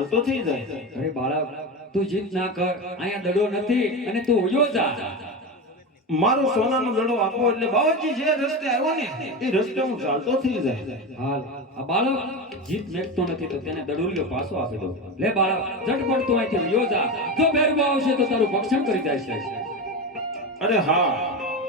ચાલતો થઈ જાય. અરે બાળક તું જીત ના કર, અહીંયા દડો નથી અને તું ઉયો જા. મારો સોનાનો દડો આપો એટલે બાવાજી જે રસ્તે આવ્યો ને એ રસ્તે હું ચાલતો થઈ જાય. હાલ આ બાળક જીત મેકતો નથી તો તેને દડુલિયો પાછો આપી દો. લે બાળક ઝટપટ તું અહીંથી ઉયો જા. જો બેરબો આવશે તો તારું ભક્ષણ કરી જાય છે. અરે હા,